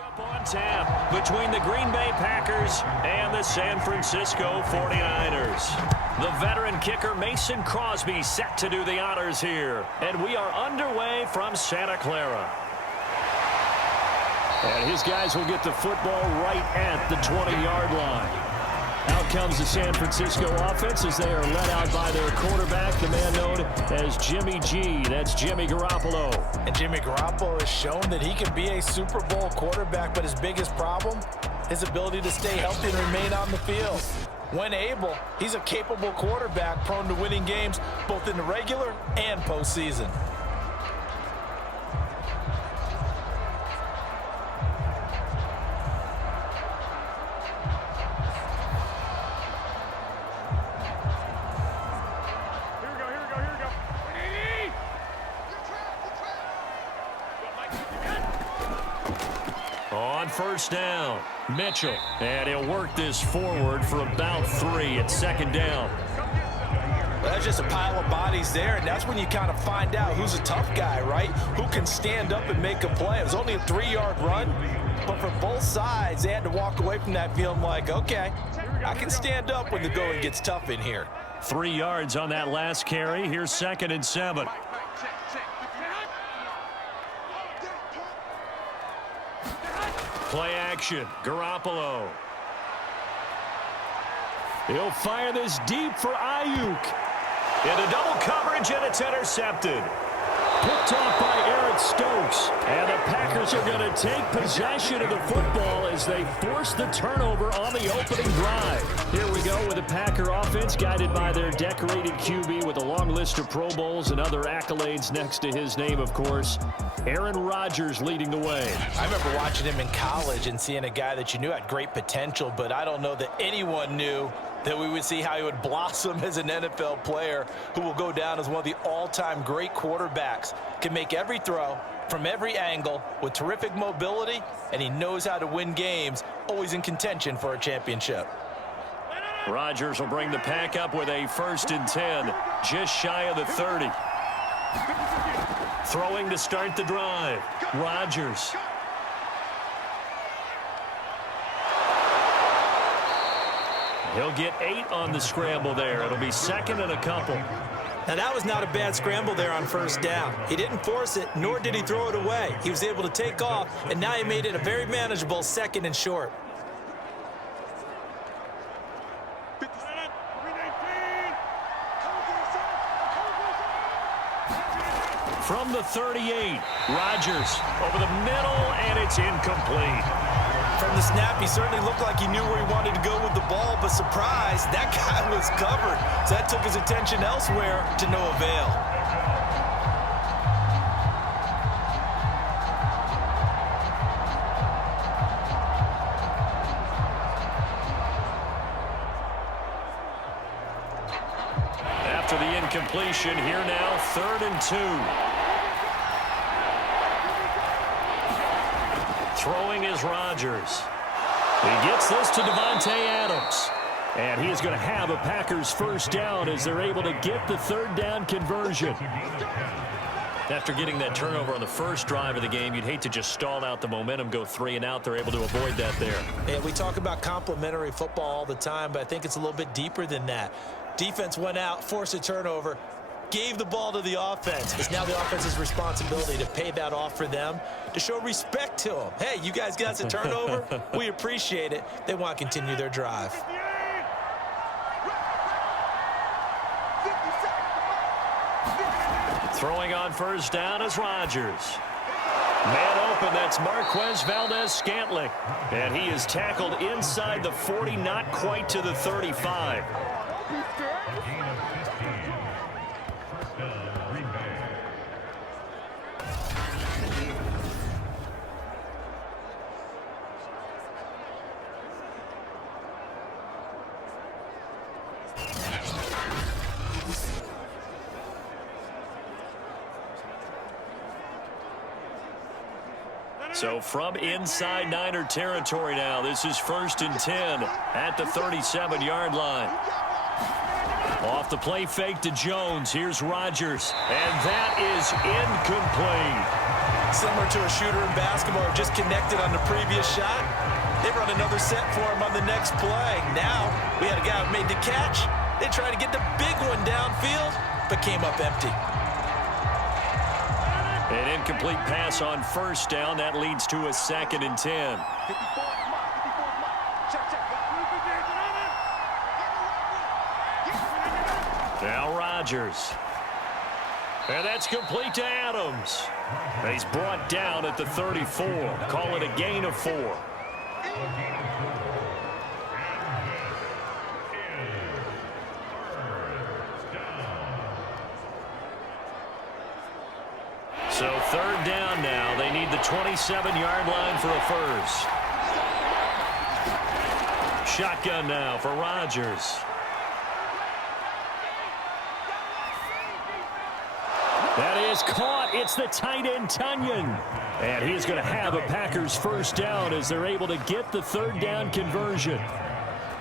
Up on tap between the Green Bay Packers and the San Francisco 49ers. The veteran kicker Mason Crosby set to do the honors here. And we are underway from Santa Clara. And his guys will get the football right at the 20-yard line. Out comes the San Francisco offense as they are led out by their quarterback, the man known as Jimmy G. That's Jimmy Garoppolo. And Jimmy Garoppolo has shown that he can be a Super Bowl quarterback, but his biggest problem, his ability to stay healthy and remain on the field. When able, he's a capable quarterback prone to winning games both in the regular and postseason. On first down, Mitchell. And he'll work this forward for about 3 at second down. Well, that's just a pile of bodies there, and that's when you kind of find out who's a tough guy, right? Who can stand up and make a play. It was only a 3-yard run, but for both sides, they had to walk away from that feeling like, okay, I can stand up when the going gets tough in here. 3 yards on that last carry. Here's 2nd and 7. Play action, Garoppolo. He'll fire this deep for Ayuk. Into double coverage, and it's intercepted. Picked off by Eric Stokes. And the Packers are going to take possession of the football as they force the turnover on the opening drive. Here we go with the Packer offense guided by their decorated QB with a long list of Pro Bowls and other accolades next to his name, of course. Aaron Rodgers leading the way. I remember watching him in college and seeing a guy that you knew had great potential, but I don't know that anyone knew that we would see how he would blossom as an NFL player who will go down as one of the all-time great quarterbacks. Can make every throw from every angle with terrific mobility, and he knows how to win games, always in contention for a championship. Rodgers will bring the pack up with a 1st and 10, just shy of the 30. Throwing to start the drive. Rodgers. He'll get 8 on the scramble there. It'll be 2nd and a couple. Now, that was not a bad scramble there on first down. He didn't force it, nor did he throw it away. He was able to take off, and now he made it a very manageable 2nd and short. From the 38, Rodgers over the middle, and it's incomplete. From the snap, he certainly looked like he knew where he wanted to go with the ball, but surprise, that guy was covered. So that took his attention elsewhere to no avail. After the incompletion, here now, 3rd and 2. Throwing is Rodgers. He gets this to Davante Adams. And he is going to have a Packers first down as they're able to get the 3rd down conversion. After getting that turnover on the first drive of the game, you'd hate to just stall out the momentum, go 3 and out. They're able to avoid that there. Yeah, we talk about complementary football all the time, but I think it's a little bit deeper than that. Defense went out, forced a turnover, gave the ball to the offense. It's now the offense's responsibility to pay that off for them, to show respect to them. Hey, you guys got us a turnover? We appreciate it. They want to continue their drive. Throwing on first down is Rodgers. Man open, that's Marquez Valdez-Scantling. And he is tackled inside the 40, not quite to the 35. So from inside Niner territory now, this is 1st and 10 at the 37-yard line. Off the play fake to Jones. Here's Rodgers. And that is incomplete. Similar to a shooter in basketball who just connected on the previous shot. They run another set for him on the next play. Now, we had a guy who made the catch. They tried to get the big one downfield, but came up empty. An incomplete pass on first down. That leads to a 2nd and 10. Now Rodgers. And that's complete to Adams. He's brought down at the 34. Call it a gain of 4. So 3rd down now. They need the 27-yard line for a first. Shotgun now for Rodgers. That is caught. It's the tight end, Tunyon. And he's going to have a Packers first down as they're able to get the 3rd down conversion.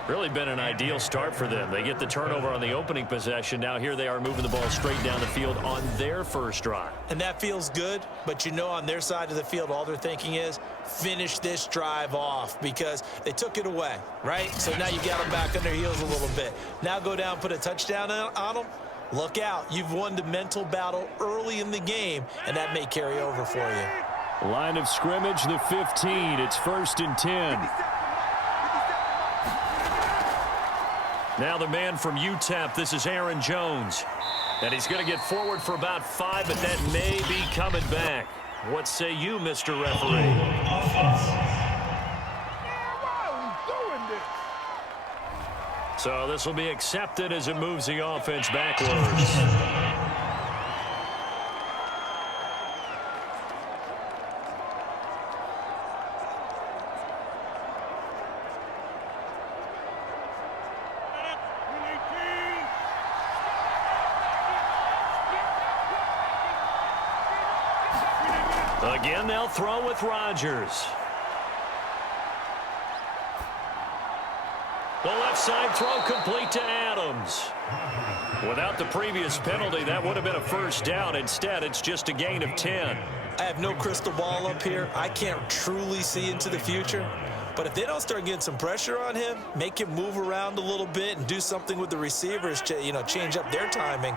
Really been an ideal start for them. They get the turnover on the opening possession. Now here they are moving the ball straight down the field on their first drive. And that feels good, but you know on their side of the field, all they're thinking is finish this drive off because they took it away, right? So now you got them back on their heels a little bit. Now go down, put a touchdown on them. Look out. You've won the mental battle early in the game, and that may carry over for you. Line of scrimmage, the 15. It's 1st and 10. Now the man from UTEP, this is Aaron Jones. And he's going to get forward for about 5, but that may be coming back. What say you, Mr. Referee? So this will be accepted as it moves the offense backwards. Again, they'll throw with Rodgers. The left side throw complete to Adams. Without the previous penalty, that would have been a first down. Instead, it's just a gain of 10. I have no crystal ball up here. I can't truly see into the future. But if they don't start getting some pressure on him, make him move around a little bit and do something with the receivers, change up their timing,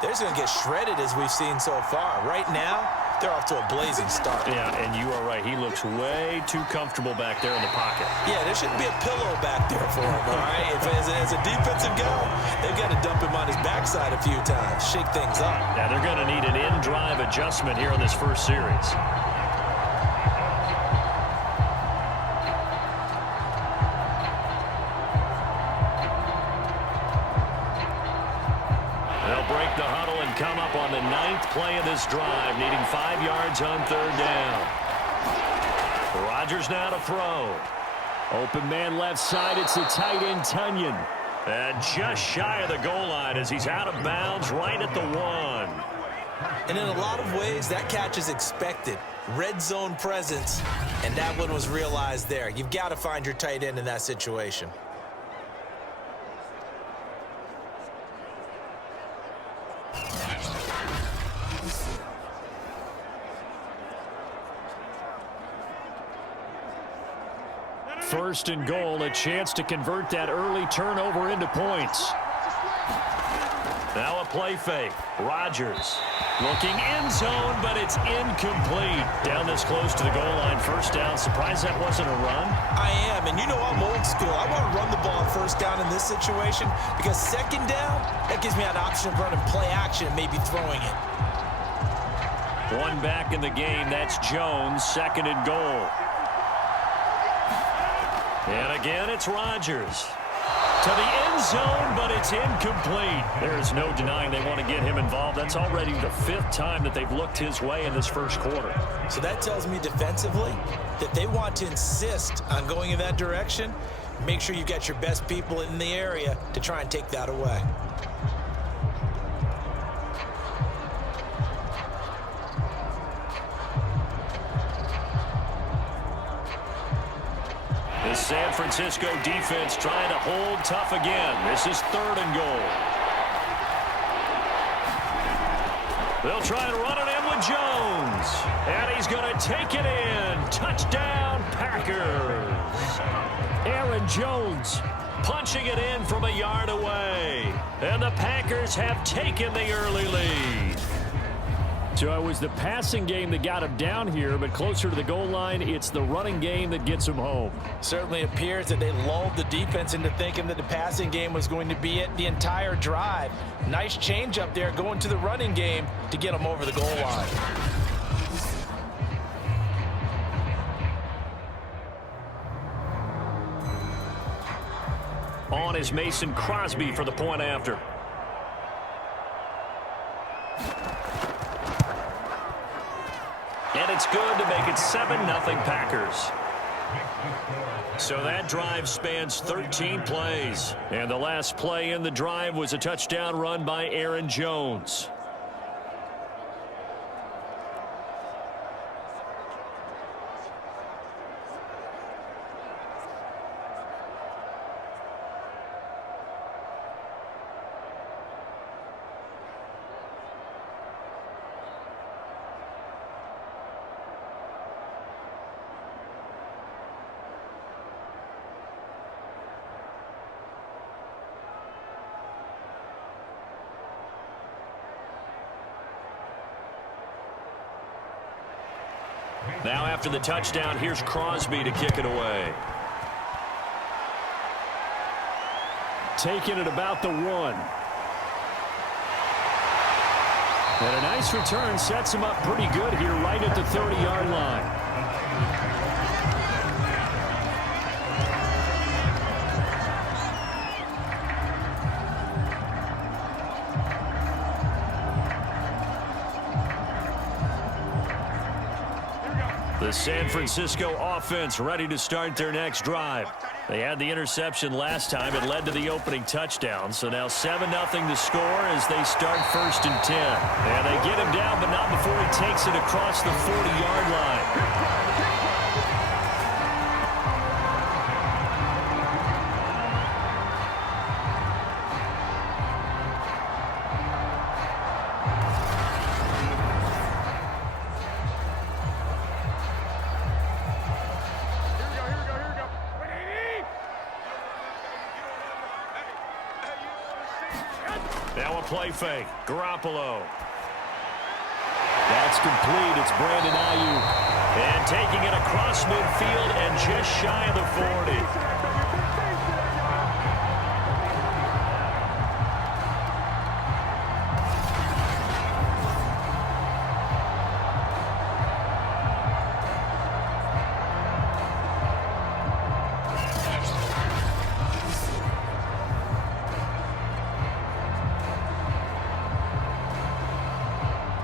they're just going to get shredded as we've seen so far. Right now, they're off to a blazing start. Yeah, and you are right. He looks way too comfortable back there in the pocket. Yeah, there shouldn't be a pillow back there for him, all right? As a defensive guy, they've got to dump him on his backside a few times, shake things up. Yeah, they're going to need an in-drive adjustment here in this first series. Come up on the 9th play of this drive, needing 5 yards on 3rd down. Rodgers now to throw. Open man left side, it's the tight end Tunyon. And just shy of the goal line as he's out of bounds right at the 1. And in a lot of ways, that catch is expected. Red zone presence, and that one was realized there. You've got to find your tight end in that situation. First and goal, a chance to convert that early turnover into points. Now a play fake. Rodgers looking end zone, but it's incomplete. Down this close to the goal line, first down. Surprised that wasn't a run? I am, and you know I'm old school. I want to run the ball first down in this situation because second down, that gives me an option of running play action and maybe throwing it. One back in the game, that's Jones, 2nd and goal. And again, it's Rodgers. To the end zone, but it's incomplete. There's no denying they want to get him involved. That's already the 5th time that they've looked his way in this first quarter. So that tells me defensively that they want to insist on going in that direction. Make sure you've got your best people in the area to try and take that away. The San Francisco defense trying to hold tough again. This is 3rd and goal. They'll try and run it in with Jones. And he's going take it in. Touchdown, Packers. Aaron Jones punching it in from a yard away. And the Packers have taken the early lead. So it was the passing game that got him down here, but closer to the goal line, it's the running game that gets him home. Certainly appears that they lulled the defense into thinking that the passing game was going to be it the entire drive. Nice change up there going to the running game to get them over the goal line. On is Mason Crosby for the point after. And it's good to make it 7-0 Packers. So that drive spans 13 plays. And the last play in the drive was a touchdown run by Aaron Jones. Now after the touchdown, here's Crosby to kick it away. Taking it about the 1. And a nice return sets him up pretty good here right at the 30-yard line. The San Francisco offense ready to start their next drive. They had the interception last time. It led to the opening touchdown. So now 7-0 to score as they start 1st and 10. And they get him down, but not before he takes it across the 40-yard line. Now a play fake. Garoppolo. That's complete. It's Brandon Ayuk. And taking it across midfield and just shy of the 40.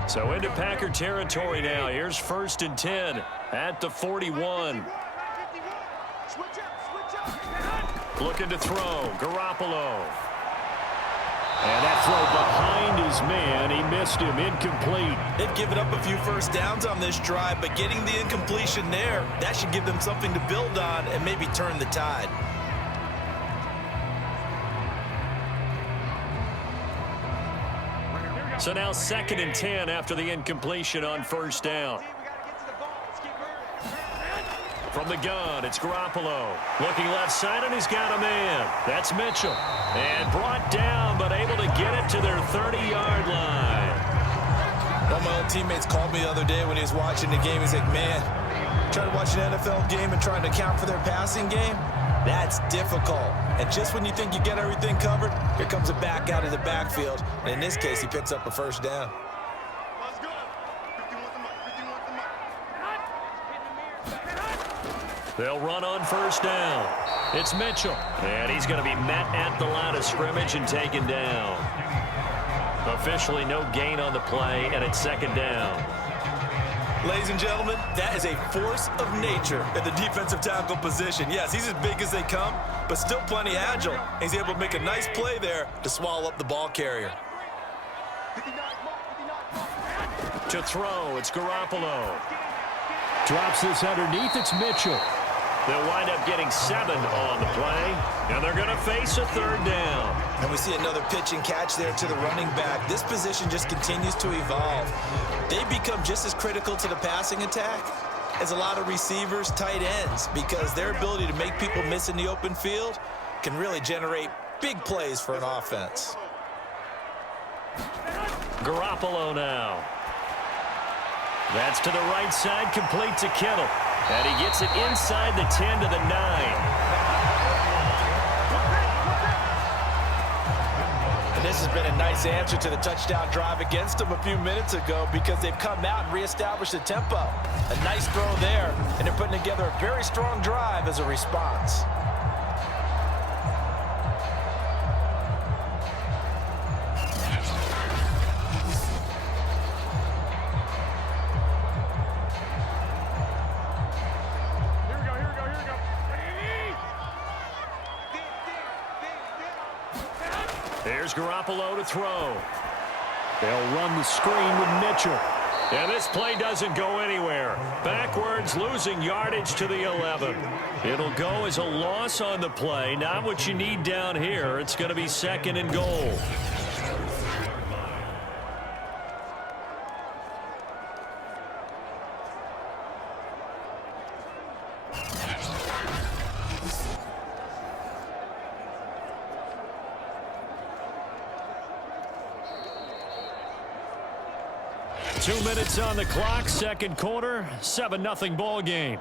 So into Packer territory now. Here's 1st and 10 at the 41. Looking to throw. Garoppolo. And that throw behind his man. He missed him. Incomplete. They've given up a few first downs on this drive, but getting the incompletion there, that should give them something to build on and maybe turn the tide. So now 2nd and 10 after the incompletion on 1st down. From the gun, it's Garoppolo. Looking left side, and he's got a man. That's Mitchell. And brought down, but able to get it to their 30-yard line. One of my old teammates called me the other day when he was watching the game. He's like, man, trying to watch an NFL game and trying to account for their passing game? That's difficult. And just when you think you get everything covered, here comes a back out of the backfield. And in this case, he picks up a 1st down. They'll run on 1st down. It's Mitchell. And he's going to be met at the line of scrimmage and taken down. Officially no gain on the play, and it's 2nd down. Ladies and gentlemen, that is a force of nature at the defensive tackle position. Yes, he's as big as they come, but still plenty agile. He's able to make a nice play there to swallow up the ball carrier. To throw, it's Garoppolo. Drops this underneath, it's Mitchell. They'll wind up getting 7 on the play, and they're going to face a 3rd down. And we see another pitch and catch there to the running back. This position just continues to evolve. They become just as critical to the passing attack as a lot of receivers, tight ends, because their ability to make people miss in the open field can really generate big plays for an offense. Garoppolo now. That's to the right side, complete to Kittle. And he gets it inside the 10 to the 9. And this has been a nice answer to the touchdown drive against them a few minutes ago because they've come out and reestablished the tempo. A nice throw there, and they're putting together a very strong drive as a response. Here's Garoppolo to throw. They'll run the screen with Mitchell. And this play doesn't go anywhere. Backwards, losing yardage to the 11. It'll go as a loss on the play. Not what you need down here. It's going to be 2nd and goal. Two minutes on the clock, 2nd quarter, 7-0 ball game.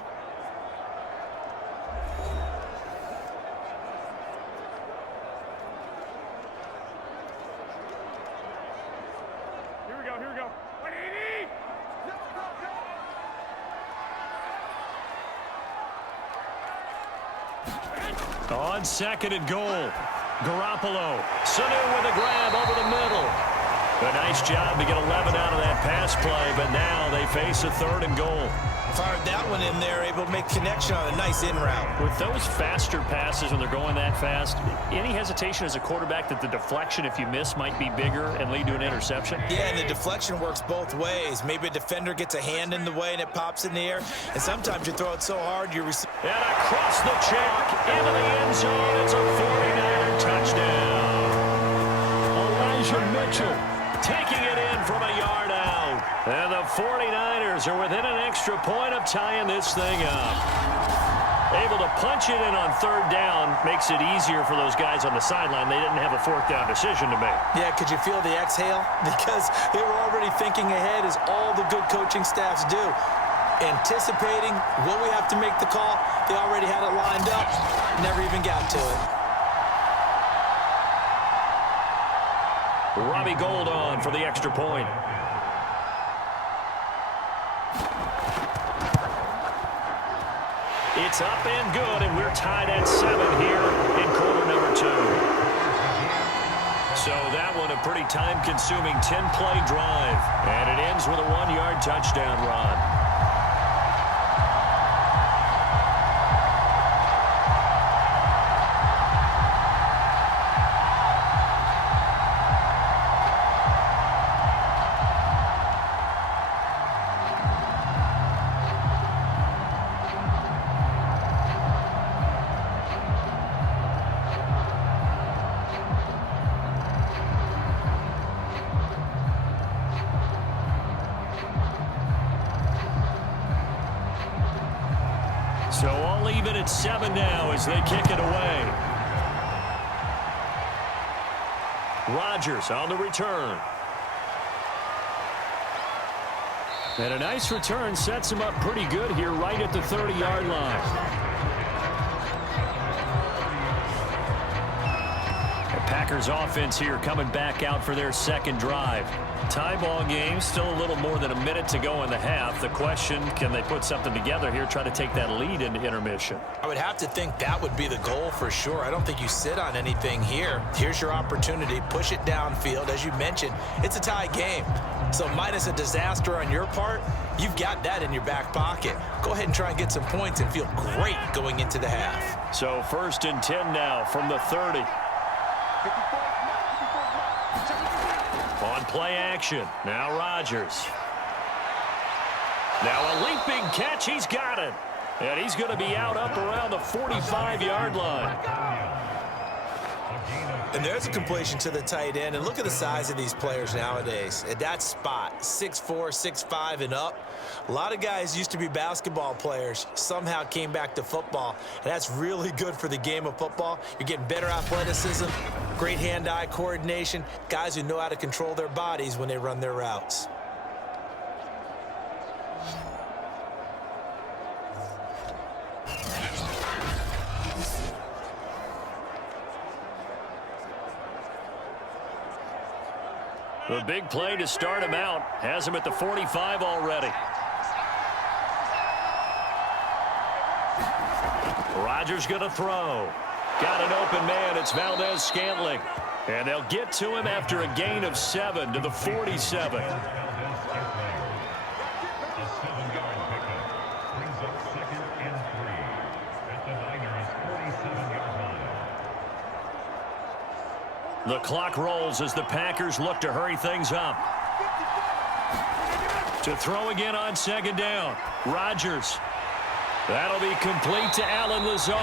Here we go. 180! On 2nd and goal, Garoppolo. Sanu with a grab over the middle. A nice job to get 11 out of that pass play, but now they face a 3rd and goal. Fired that one in there, able to make connection on a nice in route. With those faster passes when they're going that fast, any hesitation as a quarterback that the deflection, if you miss, might be bigger and lead to an interception? Yeah, and the deflection works both ways. Maybe a defender gets a hand in the way and it pops in the air, and sometimes you throw it so hard you receive. And across the chalk, into the end zone, it's a 49er touchdown. Elijah Mitchell taking it in from a yard out. And the 49ers are within an extra point of tying this thing up. Able to punch it in on 3rd down makes it easier for those guys on the sideline. They didn't have a 4th down decision to make. Yeah, could you feel the exhale? Because they were already thinking ahead, as all the good coaching staffs do. Anticipating, will we have to make the call? They already had it lined up, never even got to it. Robbie Gould on for the extra point. It's up and good, and we're tied at 7 here in quarter number 2. So that one a pretty time-consuming 10-play drive, and it ends with a 1-yard touchdown run. So all even at 7 now as they kick it away. Rodgers on the return. And a nice return sets him up pretty good here right at the 30-yard line. The Packers offense here coming back out for their 2nd drive. Tie ball game, still a little more than a minute to go in the half. The question, can they put something together here, try to take that lead into intermission? I would have to think that would be the goal for sure. I don't think you sit on anything here. Here's your opportunity. Push it downfield. As you mentioned, it's a tie game. So minus a disaster on your part, you've got that in your back pocket. Go ahead and try and get some points and feel great going into the half. So 1st and 10 now from the 30. On play action. Now Rodgers. Now a leaping catch. He's got it. And he's going to be out up around the 45-yard line. And there's a completion to the tight end. And look at the size of these players nowadays. At that spot, 6'4", 6'5", and up. A lot of guys used to be basketball players, somehow came back to football. And that's really good for the game of football. You're getting better athleticism, great hand-eye coordination, guys who know how to control their bodies when they run their routes. The big play to start him out has him at the 45 already. Rodgers going to throw. Got an open man. It's Valdez-Scantling. And they'll get to him after a gain of 7 to the 47. The clock rolls as the Packers look to hurry things up. To throw again on second down. Rodgers. That'll be complete to Allen Lazard.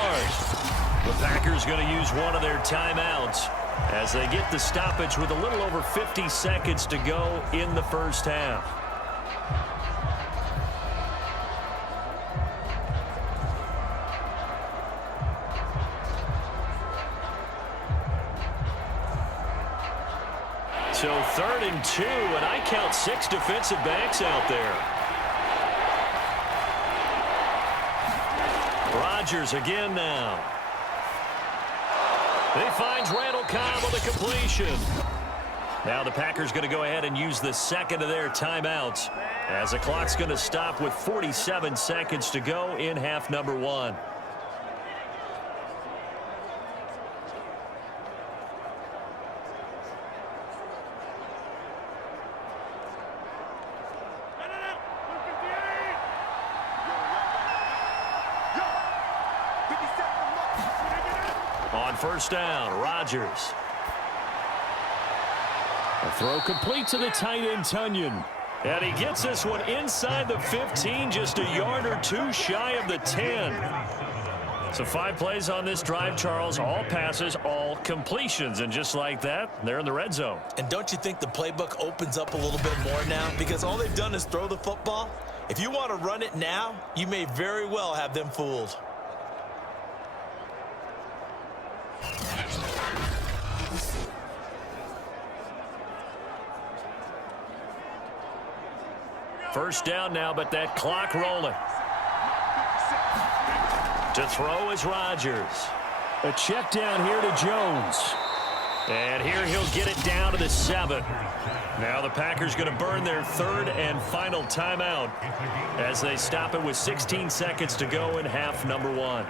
The Packers going to use one of their timeouts as they get the stoppage with a little over 50 seconds to go in the first half. So 3rd and 2, and I count 6 defensive backs out there. Rodgers again now. He finds Randall Cobb on the completion. Now the Packers going to go ahead and use the second of their timeouts as the clock's going to stop with 47 seconds to go in half number 1. On first down, Rodgers. A throw complete to the tight end, Tunyon. And he gets this one inside the 15, just a yard or two shy of the 10. So 5 plays on this drive, Charles. All passes, all completions. And just like that, they're in the red zone. And don't you think the playbook opens up a little bit more now? Because all they've done is throw the football. If you want to run it now, you may very well have them fooled. First down now, but that clock rolling. To throw is Rodgers. A check down here to Jones. And here he'll get it down to the 7. Now the Packers going to burn their 3rd and final timeout as they stop it with 16 seconds to go in half number 1.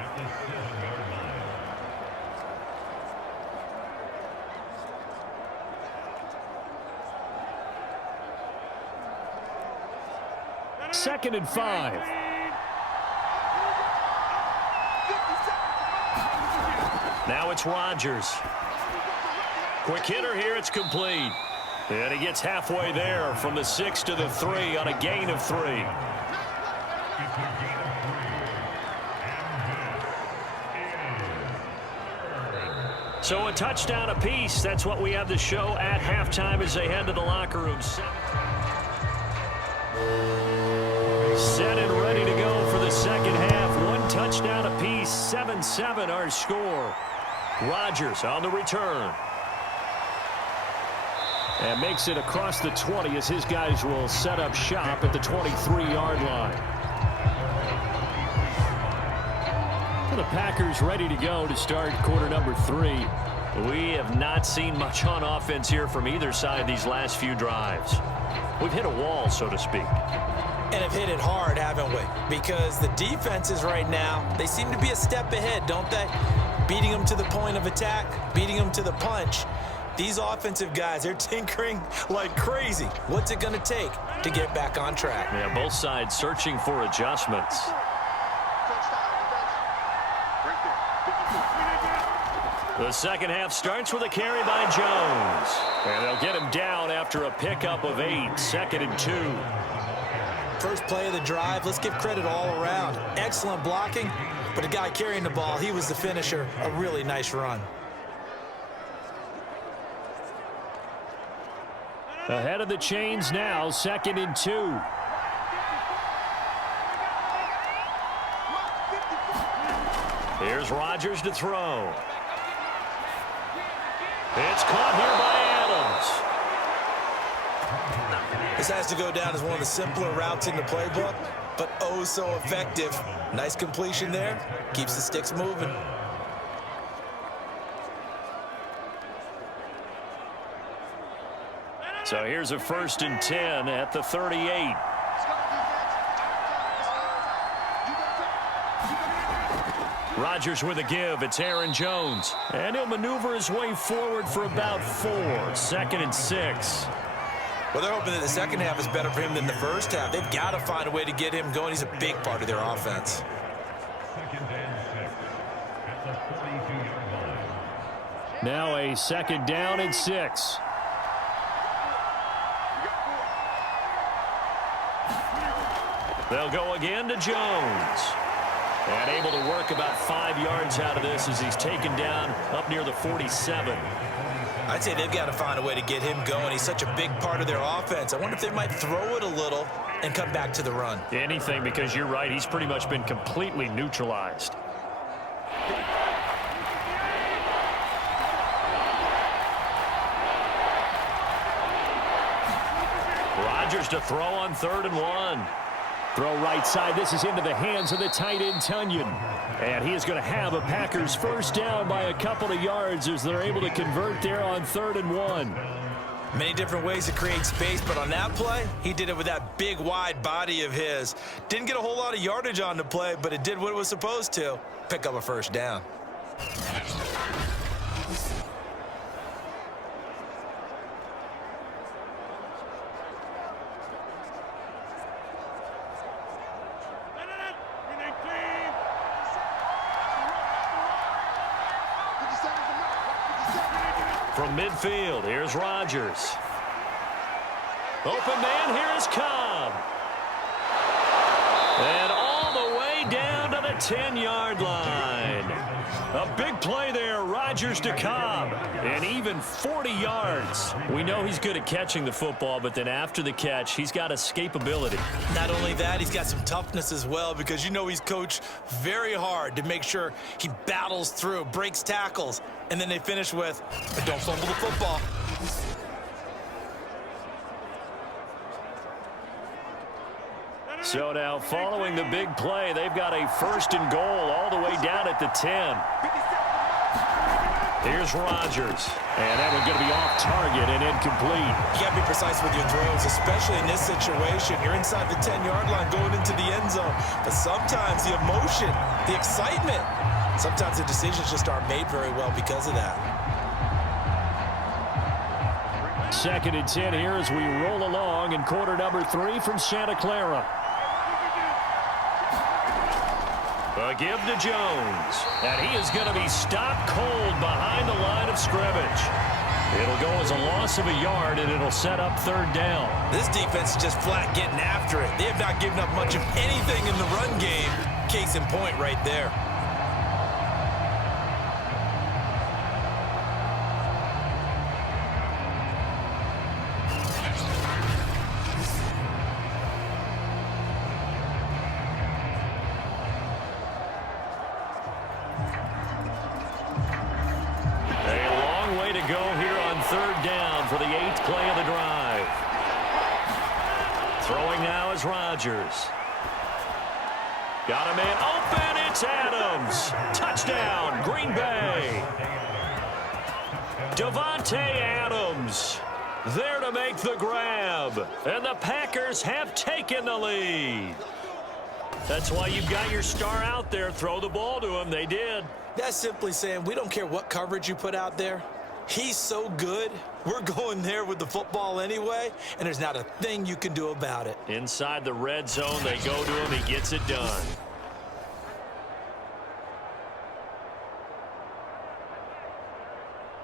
Second and 5. Now it's Rodgers. Quick hitter here. It's complete. And he gets halfway there from the 6 to the 3 on a gain of 3. So a touchdown apiece. That's what we have to show at halftime as they head to the locker room. Set and ready to go for the second half. 1 touchdown apiece. 7-7 our score. Rodgers on the return. And makes it across the 20 as his guys will set up shop at the 23-yard line. The Packers ready to go to start quarter number 3. We have not seen much on offense here from either side these last few drives. We've hit a wall, so to speak. And have hit it hard, haven't we? Because the defenses right now, they seem to be a step ahead, don't they? Beating them to the point of attack, beating them to the punch. These offensive guys, they're tinkering like crazy. What's it going to take to get back on track? Yeah, both sides searching for adjustments. The second half starts with a carry by Jones. And they'll get him down after a pickup of 8. 2nd and 2. First play of the drive, let's give credit all around. Excellent blocking, but the guy carrying the ball, he was the finisher. A really nice run. Ahead of the chains now, 2nd and 2. Here's Rodgers to throw. It's caught here by Adams. This has to go down as one of the simpler routes in the playbook, but oh so effective. Nice completion there. Keeps the sticks moving. So here's a 1st and 10 at the 38. Rodgers with a give. It's Aaron Jones. And he'll maneuver his way forward for about 4. 2nd and 6. Well, they're hoping that the second half is better for him than the first half. They've got to find a way to get him going. He's a big part of their offense. 2nd and 6 at the 42-yard line. Now a 2nd down and 6. They'll go again to Jones. And able to work about 5 yards out of this as he's taken down up near the 47. I'd say they've got to find a way to get him going. He's such a big part of their offense. I wonder if they might throw it a little and come back to the run. Anything, because you're right. He's pretty much been completely neutralized. Rodgers to throw on 3rd and 1. Throw right side. This is into the hands of the tight end, Tunyon. And he is going to have a Packers first down by a couple of yards as they're able to convert there on 3rd and 1. Many different ways to create space, but on that play, he did it with that big, wide body of his. Didn't get a whole lot of yardage on the play, but it did what it was supposed to. Pick up a first down. From midfield, here's Rodgers. Open man, here is Cobb. And all the way down to the 10-yard line. A big play there, Rodgers to Cobb. And even 40 yards. We know he's good at catching the football, but then after the catch, he's got escapability. Not only that, he's got some toughness as well, because you know he's coached very hard to make sure he battles through, breaks tackles, and then they finish with, but don't fumble the football. So now following the big play, they've got a 1st and goal all the way down at the 10. Here's Rodgers. And that one's going to be off target and incomplete. You got to be precise with your throws, especially in this situation. You're inside the 10-yard line going into the end zone. But sometimes the emotion, the excitement, sometimes the decisions just aren't made very well because of that. 2nd and 10 here as we roll along in quarter number 3 from Santa Clara. A give to Jones. And he is going to be stopped cold behind the line of scrimmage. It'll go as a loss of a yard, and it'll set up 3rd down. This defense is just flat getting after it. They have not given up much of anything in the run game. Case in point right there. Rodgers. Got a man open. It's Adams. Touchdown, Green Bay. Davante Adams there to make the grab. And the Packers have taken the lead. That's why you've got your star out there. Throw the ball to him. They did. That's simply saying we don't care what coverage you put out there. He's so good, we're going there with the football anyway, and there's not a thing you can do about it. Inside the red zone, they go to him. He gets it done.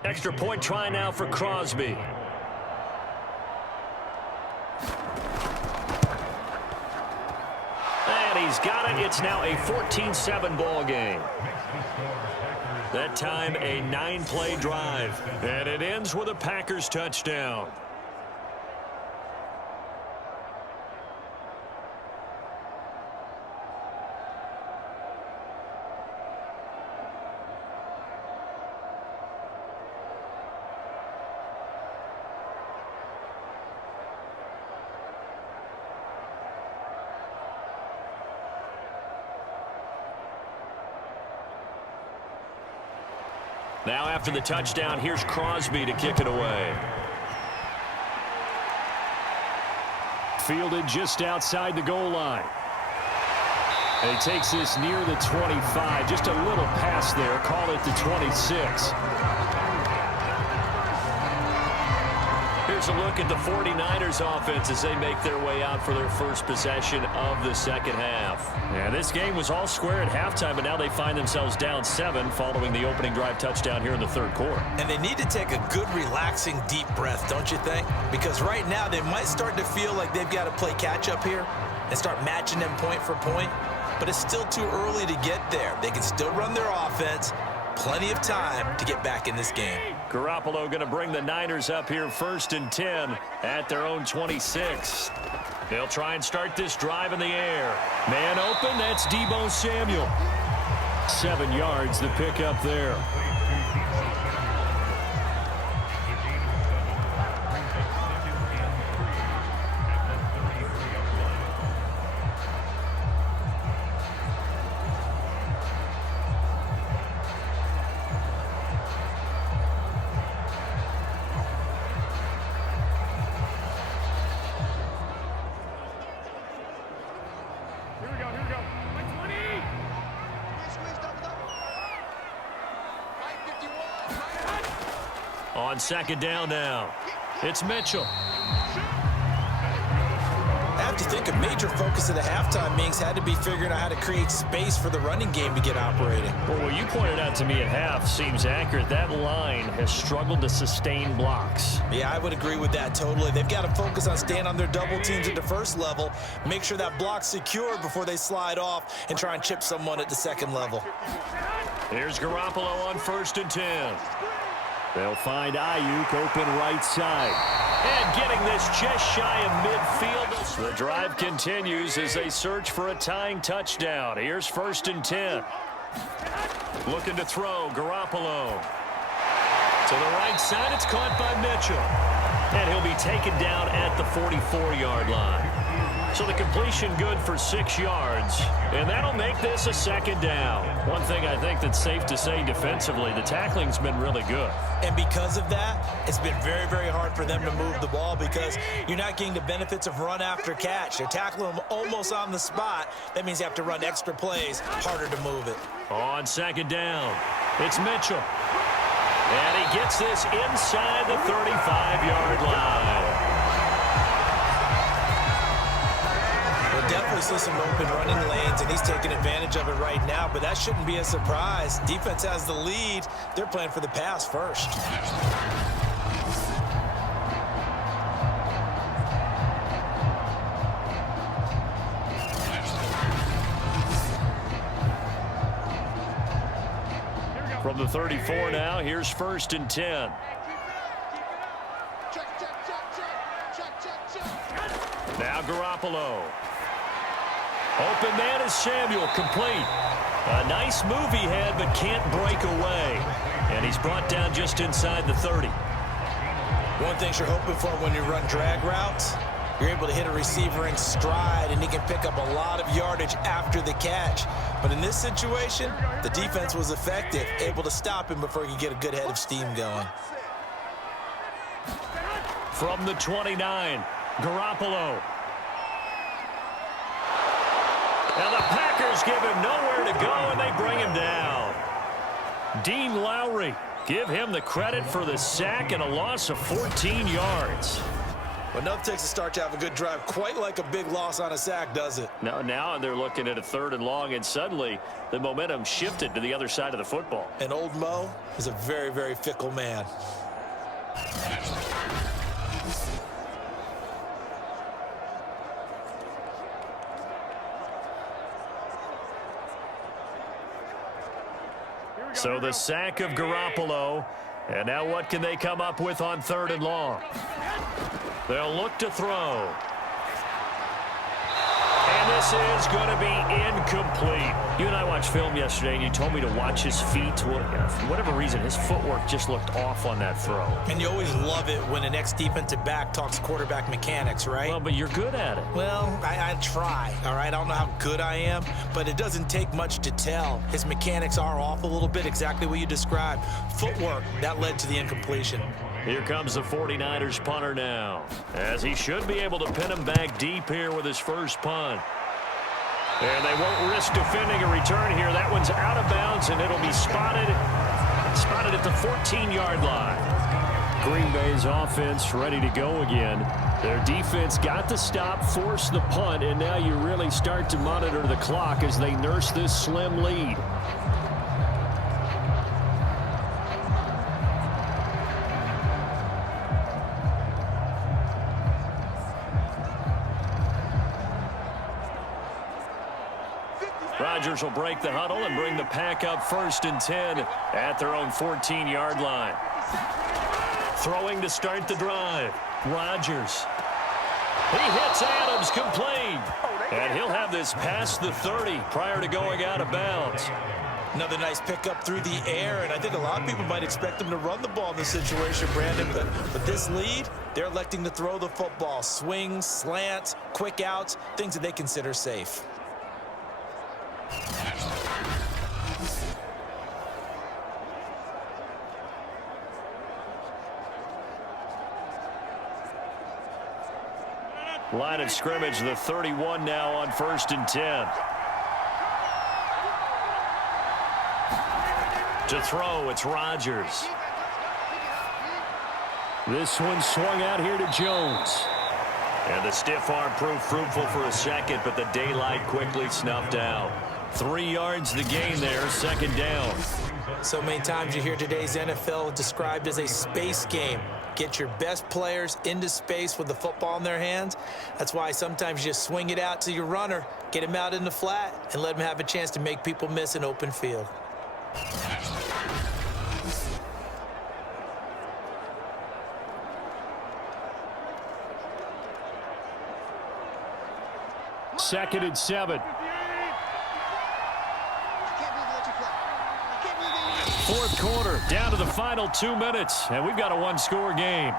Extra point try now for Crosby. he's got it. It's now a 14-7 ball game. That time, a 9-play drive. And it ends with a Packers touchdown. Now after the touchdown, here's Crosby to kick it away. Fielded just outside the goal line. And he takes this near the 25. Just a little pass there. Call it the 26. Here's a look at the 49ers offense as they make their way out for their first possession of the second half. Yeah, this game was all square at halftime, but now they find themselves down 7 following the opening drive touchdown here in the third quarter. And they need to take a good, relaxing, deep breath, don't you think? Because right now they might start to feel like they've got to play catch-up here and start matching them point for point. But it's still too early to get there. They can still run their offense. Plenty of time to get back in this game. Garoppolo going to bring the Niners up here 1st and 10 at their own 26. They'll try and start this drive in the air. Man open, that's Deebo Samuel. 7 yards, the pickup there. On second down now, it's Mitchell. I have to think a major focus of the halftime meetings had to be figuring out how to create space for the running game to get operating. Well, what you pointed out to me at half seems accurate. That line has struggled to sustain blocks. Yeah, I would agree with that totally. They've got to focus on staying on their double teams at the first level, make sure that block's secured before they slide off and try and chip someone at the second level. Here's Garoppolo on 1st and 10. They'll find Ayuk open right side. And getting this just shy of midfield. The drive continues as they search for a tying touchdown. Here's 1st and 10. Looking to throw, Garoppolo. To the right side, it's caught by Mitchell. And he'll be taken down at the 44-yard line. So the completion good for 6 yards, and that'll make this a second down. One thing I think that's safe to say defensively, the tackling's been really good. And because of that, it's been very, very hard for them to move the ball because you're not getting the benefits of run after catch. They're tackling them almost on the spot. That means you have to run extra plays, harder to move it. On second down, it's Mitchell. And he gets this inside the 35-yard line. Definitely see some open running lanes, and he's taking advantage of it right now, but that shouldn't be a surprise. Defense has the lead. They're playing for the pass first. From the 34 now, here's 1st and 10. Now Garoppolo. Open man is Samuel, complete. A nice move he had, but can't break away. And he's brought down just inside the 30. One thing you're hoping for when you run drag routes, you're able to hit a receiver in stride, and he can pick up a lot of yardage after the catch. But in this situation, the defense was effective, able to stop him before he could get a good head of steam going. From the 29, Garoppolo. And the Packers give him nowhere to go, and they bring him down. Dean Lowry, give him the credit for the sack and a loss of 14 yards. Well, nothing takes a start to have a good drive quite like a big loss on a sack, does it? Now they're looking at a 3rd and long, and suddenly the momentum shifted to the other side of the football. And old Mo is a very, very fickle man. So the sack of Garoppolo. And now what can they come up with on 3rd and long? They'll look to throw. And this is going to be incomplete. You and I watched film yesterday, and you told me to watch his feet. Well, for whatever reason, his footwork just looked off on that throw. And you always love it when an ex-defensive back talks quarterback mechanics, right? Well, but you're good at it. Well, I try, all right? I don't know how good I am, but it doesn't take much to tell. His mechanics are off a little bit, exactly what you described. Footwork, that led to the incompletion. Here comes the 49ers punter now, as he should be able to pin him back deep here with his first punt. And they won't risk defending a return here. That one's out of bounds, and it'll be spotted at the 14-yard line. Green Bay's offense ready to go again. Their defense got the stop, forced the punt, and now you really start to monitor the clock as they nurse this slim lead. Rodgers will break the huddle and bring the pack up 1st and 10 at their own 14-yard line. Throwing to start the drive. Rodgers. He hits Adams complete. And he'll have this past the 30 prior to going out of bounds. Another nice pickup through the air, and I think a lot of people might expect him to run the ball in this situation, Brandon, but with this lead, they're electing to throw the football. Swings, slants, quick outs, things that they consider safe. Line of scrimmage, the 31 now on 1st and 10. To throw, it's Rodgers. This one swung out here to Jones. And the stiff arm proved fruitful for a second, but the daylight quickly snuffed out. 3 yards the gain there, 2nd down. So many times you hear today's NFL described as a space game. Get your best players into space with the football in their hands. That's why sometimes you just swing it out to your runner, get him out in the flat, and let him have a chance to make people miss an open field. Second and 7. 4th quarter, down to the final 2 minutes, and we've got a 1-score game.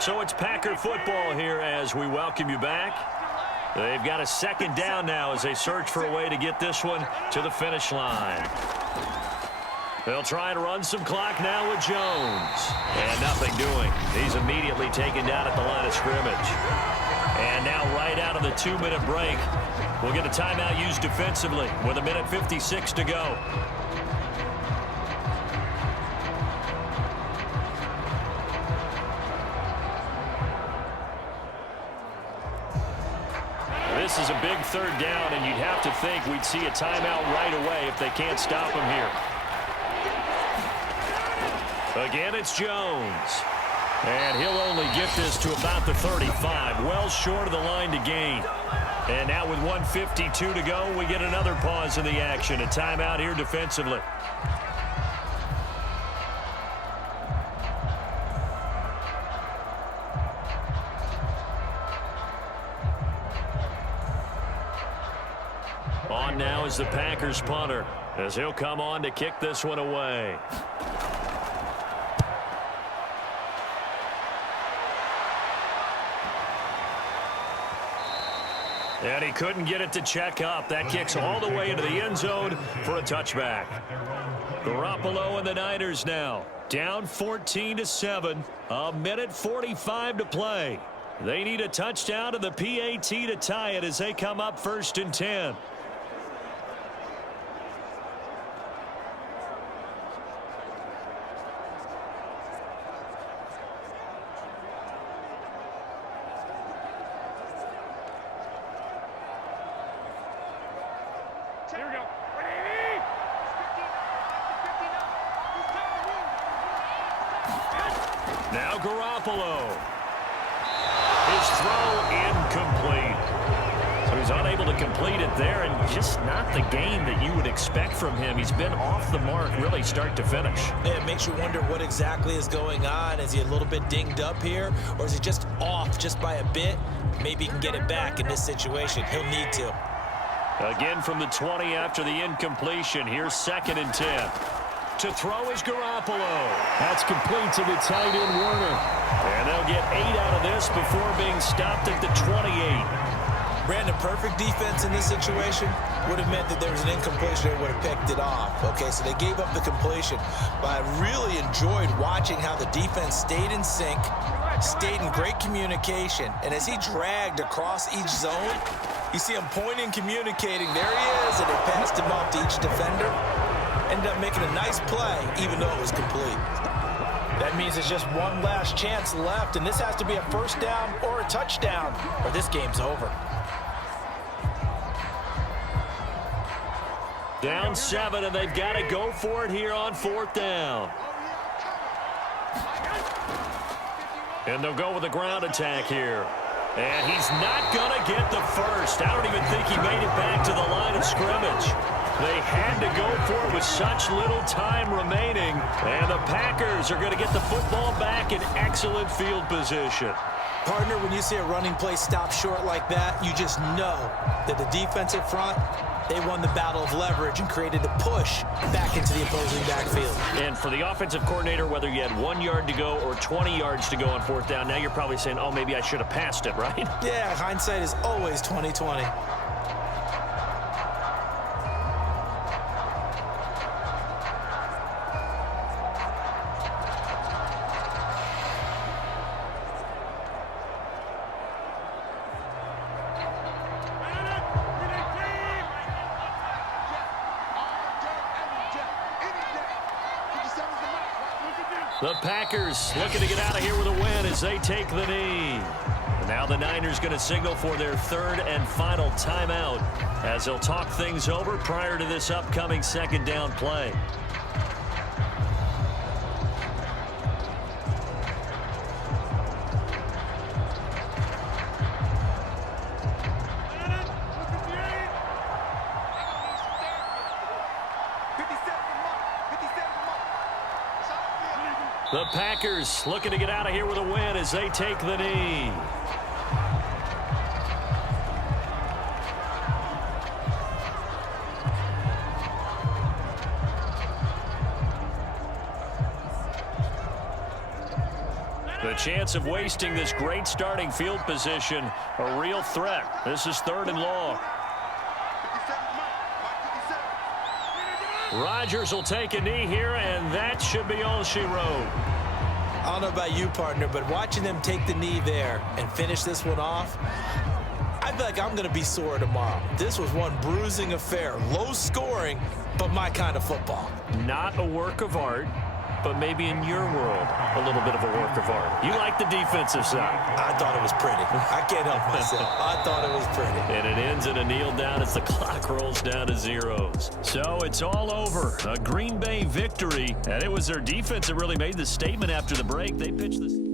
So it's Packer football here as we welcome you back. They've got a 2nd down now as they search for a way to get this one to the finish line. They'll try and run some clock now with Jones. And nothing doing. He's immediately taken down at the line of scrimmage. And now right out of the 2-minute break, we'll get a timeout used defensively with 1:56 to go. This is a big 3rd down, and you'd have to think we'd see a timeout right away if they can't stop him here. Again, it's Jones. And he'll only get this to about the 35, well short of the line to gain. And now with 1:52 to go, we get another pause in the action. A timeout here defensively. On now is the Packers punter, as he'll come on to kick this one away. And he couldn't get it to check up. That kicks all the way into the end zone for a touchback. Garoppolo and the Niners now down 14-7. 1:45 to play. They need a touchdown to the PAT to tie it as they come up 1st and 10. Here we go. Now Garoppolo. His throw incomplete. So he's unable to complete it there, and just not the game that you would expect from him. He's been off the mark really start to finish. It makes you wonder what exactly is going on. Is he a little bit dinged up here, or is he just off just by a bit? Maybe he can get it back in this situation. He'll need to. Again from the 20 after the incompletion. Here's 2nd and 10. To throw is Garoppolo. That's complete to the tight end Werner. And they'll get 8 out of this before being stopped at the 28. Brandon, perfect defense in this situation would have meant that there was an incompletion. They would have picked it off. Okay, so they gave up the completion. But I really enjoyed watching how the defense stayed in sync, stayed in great communication. And as he dragged across each zone, you see him pointing, communicating. There he is, and they passed him off to each defender. Ended up making a nice play, even though it was complete. That means there's just one last chance left, and this has to be a first down or a touchdown, or this game's over. Down 7, and they've got to go for it here on 4th down. And they'll go with a ground attack here. And he's not going to get the first. I don't even think he made it back to the line of scrimmage. They had to go for it with such little time remaining. And the Packers are going to get the football back in excellent field position. Partner, when you see a running play stop short like that, you just know that the defensive front, they won the battle of leverage and created a push back into the opposing backfield. And for the offensive coordinator, whether you had 1 yard to go or 20 yards to go on 4th down, now you're probably saying, oh, maybe I should have passed it, right? Yeah, hindsight is always 20/20. The Packers looking to get out of here with a win as they take the knee. And now the Niners going to signal for their 3rd and final timeout as they'll talk things over prior to this upcoming 2nd down play. The Packers looking to get out of here with a win as they take the knee. The chance of wasting this great starting field position, a real threat. This is 3rd and long. Rodgers will take a knee here, and that should be all she wrote. I don't know about you, partner, but watching them take the knee there and finish this one off, I feel like I'm going to be sore tomorrow. This was one bruising affair. Low scoring, but my kind of football. Not a work of art, but maybe in your world, a little bit of a work of art. You like the defensive side. I thought it was pretty. I can't help myself. I thought it was pretty. And it ends in a kneel down as the clock rolls down to zeros. So it's all over. A Green Bay victory. And it was their defense that really made the statement after the break. They pitched this.